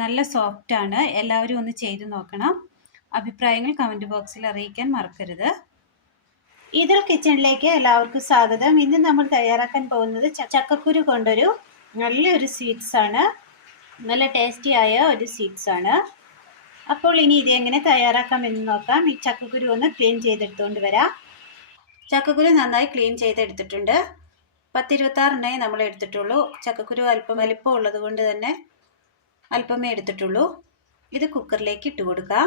നല്ല സോഫ്റ്റാണ്. എല്ലാവരും ഒന്ന് ചെയ്ത് നോക്കണം. അഭിപ്രായങ്ങൾ കമൻറ്റ് ബോക്സിൽ അറിയിക്കാൻ മറക്കരുത്. ഈദൽ കിച്ചണിലേക്ക് എല്ലാവർക്കും സ്വാഗതം. ഇന്ന് നമ്മൾ തയ്യാറാക്കാൻ പോകുന്നത് ചക്കക്കുരു കൊണ്ടൊരു നല്ലൊരു സ്വീറ്റ്സ് ആണ്. നല്ല ടേസ്റ്റി ആയ ഒരു സ്വീറ്റ്സ് ആണ്. അപ്പോൾ ഇനി ഇത് എങ്ങനെ തയ്യാറാക്കാമെന്ന് നോക്കാം. ഈ ചക്കക്കുരു ഒന്ന് ക്ലീൻ ചെയ്തെടുത്തുകൊണ്ട് വരാം. ചക്കക്കുരു നന്നായി ക്ലീൻ ചെയ്തെടുത്തിട്ടുണ്ട്. 10-26 എണ്ണയെ നമ്മൾ എടുത്തിട്ടുള്ളൂ. ചക്കക്കുരു അല്പം വലിപ്പം ഉള്ളത് കൊണ്ട് തന്നെ അല്പമേ എടുത്തിട്ടുള്ളൂ. ഇത് കുക്കറിലേക്ക് ഇട്ട് കൊടുക്കാം.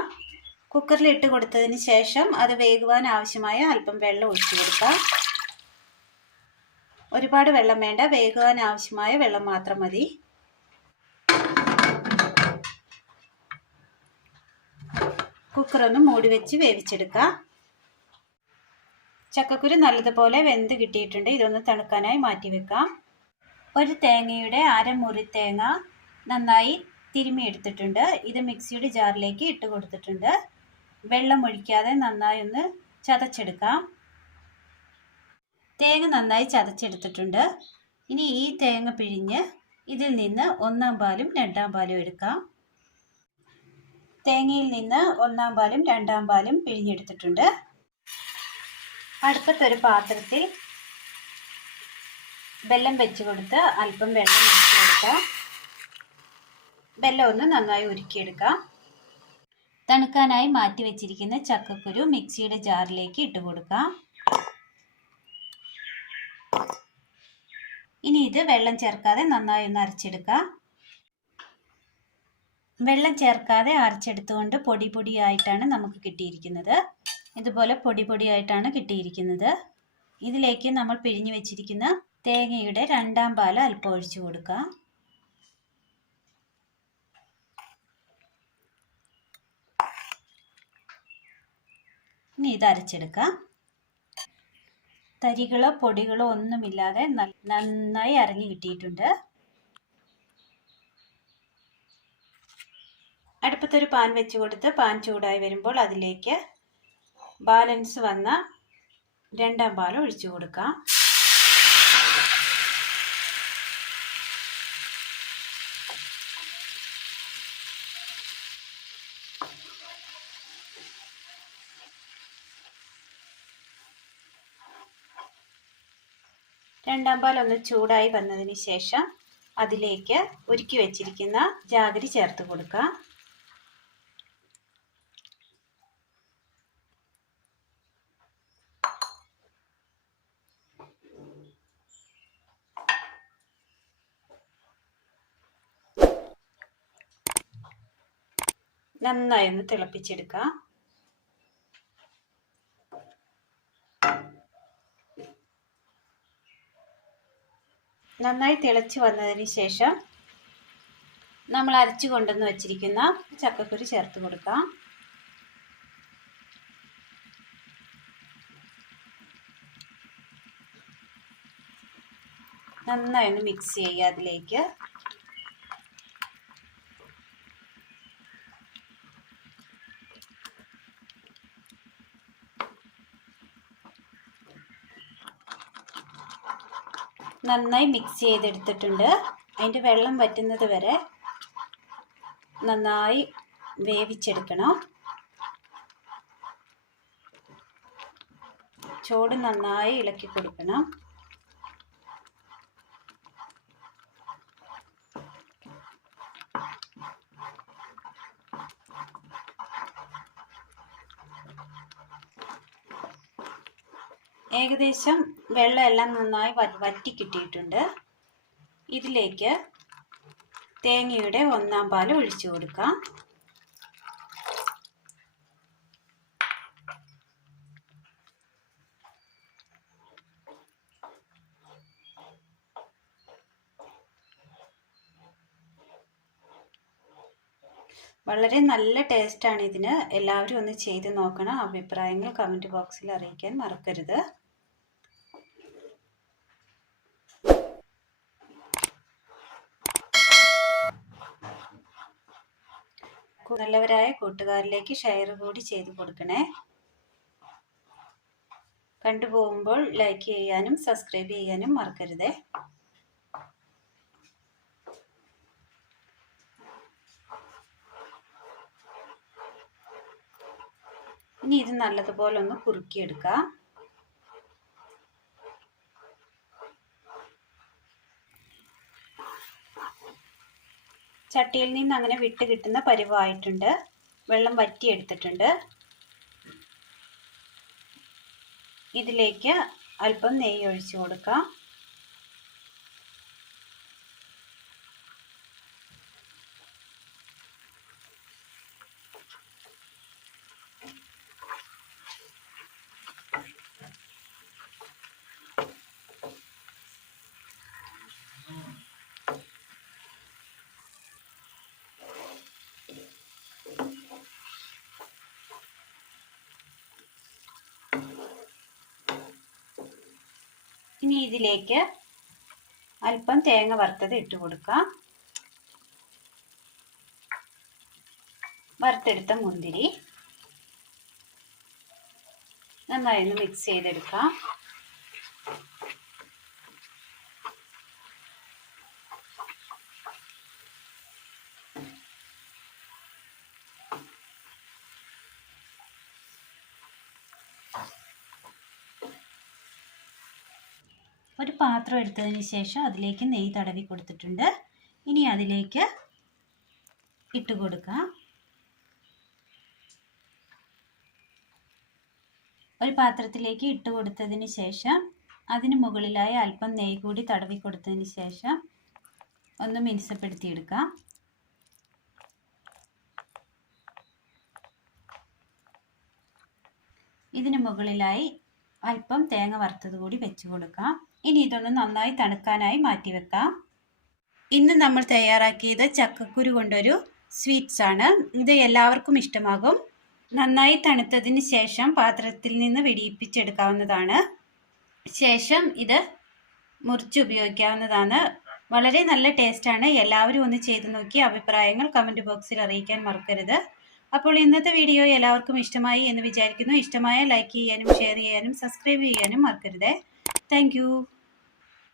കുക്കറിൽ ഇട്ട് കൊടുത്തതിന് ശേഷം അത് വേകുവാൻ ആവശ്യമായ അല്പം വെള്ളം ഒഴിച്ചു കൊടുക്കാം. ഒരുപാട് വെള്ളം വേണ്ട, വേകുവാൻ ആവശ്യമായ വെള്ളം മാത്രം മതി. കുക്കറൊന്ന് മൂടി വെച്ച് വേവിച്ചെടുക്കാം. ചക്കക്കുരു നല്ലതുപോലെ വെന്ത് കിട്ടിയിട്ടുണ്ട്. ഇതൊന്ന് തണുക്കാനായി മാറ്റി വെക്കാം. ഒരു തേങ്ങയുടെ അരമുറി തേങ്ങ നന്നായി തിരുമ്മി എടുത്തിട്ടുണ്ട്. ഇത് മിക്സിയുടെ ജാറിലേക്ക് ഇട്ട് കൊടുത്തിട്ടുണ്ട്. വെള്ളം ഒഴിക്കാതെ നന്നായി ഒന്ന് ചതച്ചെടുക്കാം. തേങ്ങ നന്നായി ചതച്ചെടുത്തിട്ടുണ്ട്. ഇനി ഈ തേങ്ങ പിഴിഞ്ഞ് ഇതിൽ നിന്ന് 1-ാം പാലും 2-ാം പാലും എടുക്കാം. തേങ്ങയിൽ നിന്ന് 1-ാം പാലും 2-ാം പാലും പിഴിഞ്ഞെടുത്തിട്ടുണ്ട്. അടുപ്പത്തൊരു പാത്രത്തിൽ വെള്ളം വെച്ച് കൊടുത്ത് അല്പം വെള്ളം ഒഴിച്ച് കൊടുക്കാം. വെള്ളം ഒന്ന് നന്നായി ഉരുക്കിയെടുക്കാം. തണുക്കാനായി മാറ്റി വെച്ചിരിക്കുന്ന ചക്കക്കുരു മിക്സിയുടെ ജാറിലേക്ക് ഇട്ട് കൊടുക്കാം. ഇനി ഇത് വെള്ളം ചേർക്കാതെ നന്നായി ഒന്ന് അരച്ചെടുക്കാം. വെള്ളം ചേർക്കാതെ അരച്ചെടുത്തുകൊണ്ട് പൊടി പൊടിയായിട്ടാണ് നമുക്ക് കിട്ടിയിരിക്കുന്നത്. ഇതുപോലെ പൊടി പൊടിയായിട്ടാണ് കിട്ടിയിരിക്കുന്നത്. ഇതിലേക്ക് നമ്മൾ പിഴിഞ്ഞു വെച്ചിരിക്കുന്ന തേങ്ങയുടെ 2-ാം പാൽ അല്പം ഒഴിച്ചു കൊടുക്കാം. ഇനി ഇത് അരച്ചെടുക്കാം. തരികളോ പൊടികളോ ഒന്നുമില്ലാതെ നന്നായി അരഞ്ഞു കിട്ടിയിട്ടുണ്ട്. അടുപ്പത്തൊരു പാൻ വെച്ച് കൊടുത്ത് പാൻ ചൂടായി വരുമ്പോൾ അതിലേക്ക് ബാലൻസ് വന്ന 2-ാം പാൽ ഒഴിച്ചു കൊടുക്കാം. രണ്ടാം പാൽ ഒന്ന് ചൂടായി വന്നതിന് ശേഷം അതിലേക്ക് ഉരുക്കി വെച്ചിരിക്കുന്ന ജാഗരി ചേർത്ത് കൊടുക്കാം. നന്നായി ഒന്ന് തിളപ്പിച്ചെടുക്കാം. നന്നായി തിളച്ച് വന്നതിന് ശേഷം നമ്മൾ അരച്ചു കൊണ്ടുവന്ന് വച്ചിരിക്കുന്ന ചക്കക്കുരു ചേർത്ത് കൊടുക്കാം. നന്നായി ഒന്ന് മിക്സ് ചെയ്യുക. അതിലേക്ക് നന്നായി മിക്സ് ചെയ്തെടുത്തിട്ടുണ്ട്. അതിൻ്റെ വെള്ളം വറ്റുന്നത് വരെ നന്നായി വേവിച്ചെടുക്കണം. ചൂട് നന്നായി ഇളക്കി കൊടുക്കണം. ഏകദേശം വെള്ളം എല്ലാം നന്നായി വറ്റി കിട്ടിയിട്ടുണ്ട്. ഇതിലേക്ക് തേങ്ങയുടെ 1-ാം പാൽ ഒഴിച്ചു കൊടുക്കാം. വളരെ നല്ല ടേസ്റ്റാണ് ഇതിന്. എല്ലാവരും ഒന്ന് ചെയ്ത് നോക്കണം. അഭിപ്രായങ്ങൾ കമൻറ്റ് ബോക്സിൽ അറിയിക്കാൻ മറക്കരുത്. നല്ലവരായ കൂട്ടുകാരിലേക്ക് ഷെയർ കൂടി ചെയ്ത് കൊടുക്കണേ. കണ്ടുപോകുമ്പോൾ ലൈക്ക് ചെയ്യാനും സബ്സ്ക്രൈബ് ചെയ്യാനും മറക്കരുതേ. ഇനി ഇത് നല്ലതുപോലെ ഒന്ന് കുറുക്കിയെടുക്കാം. ചട്ടിയിൽ നിന്ന് അങ്ങനെ വിട്ട് കിട്ടുന്ന പരുവമായിട്ടുണ്ട്. വെള്ളം വറ്റിയെടുത്തിട്ടുണ്ട്. ഇതിലേക്ക് അല്പം നെയ്യ് ഒഴിച്ചു കൊടുക്കാം. ഇനി ഇതിലേക്ക് അല്പം തേങ്ങ വറുത്തത് ഇട്ട് കൊടുക്കാം. വറുത്തെടുത്ത മുന്തിരി നന്നായി ഒന്ന് മിക്സ് ചെയ്തെടുക്കാം. ഒരു പാത്രം എടുത്തതിന് ശേഷം അതിലേക്ക് നെയ്യ് തടവി കൊടുത്തിട്ടുണ്ട്. ഇനി അതിലേക്ക് ഇട്ട് കൊടുക്കാം. ഒരു പാത്രത്തിലേക്ക് ഇട്ട് കൊടുത്തതിന് ശേഷം അതിന് മുകളിലായി അല്പം നെയ്യ് കൂടി തടവി കൊടുത്തതിന് ശേഷം ഒന്ന് മിനുസപ്പെടുത്തിയെടുക്കാം. ഇതിന് മുകളിലായി അല്പം തേങ്ങ വറുത്തത് കൂടി വെച്ച് കൊടുക്കാം. ഇനി ഇതൊന്ന് നന്നായി തണുക്കാനായി മാറ്റി വെക്കാം. ഇന്ന് നമ്മൾ തയ്യാറാക്കിയത് ചക്കക്കുരു കൊണ്ടൊരു സ്വീറ്റ്സ് ആണ്. ഇത് എല്ലാവർക്കും ഇഷ്ടമാകും. നന്നായി തണുത്തതിന് ശേഷം പാത്രത്തിൽ നിന്ന് വെടിയിപ്പിച്ചെടുക്കാവുന്നതാണ്. ശേഷം ഇത് മുറിച്ച് ഉപയോഗിക്കാവുന്നതാണ്. വളരെ നല്ല ടേസ്റ്റാണ്. എല്ലാവരും ഒന്ന് ചെയ്ത് നോക്കി അഭിപ്രായങ്ങൾ കമൻറ്റ് ബോക്സിൽ അറിയിക്കാൻ മറക്കരുത്. അപ്പോൾ ഇന്നത്തെ വീഡിയോ എല്ലാവർക്കും ഇഷ്ടമായി എന്ന് വിചാരിക്കുന്നു. ഇഷ്ടമായ ലൈക്ക് ചെയ്യാനും ഷെയർ ചെയ്യാനും സബ്സ്ക്രൈബ് ചെയ്യാനും മറക്കരുത്. താങ്ക്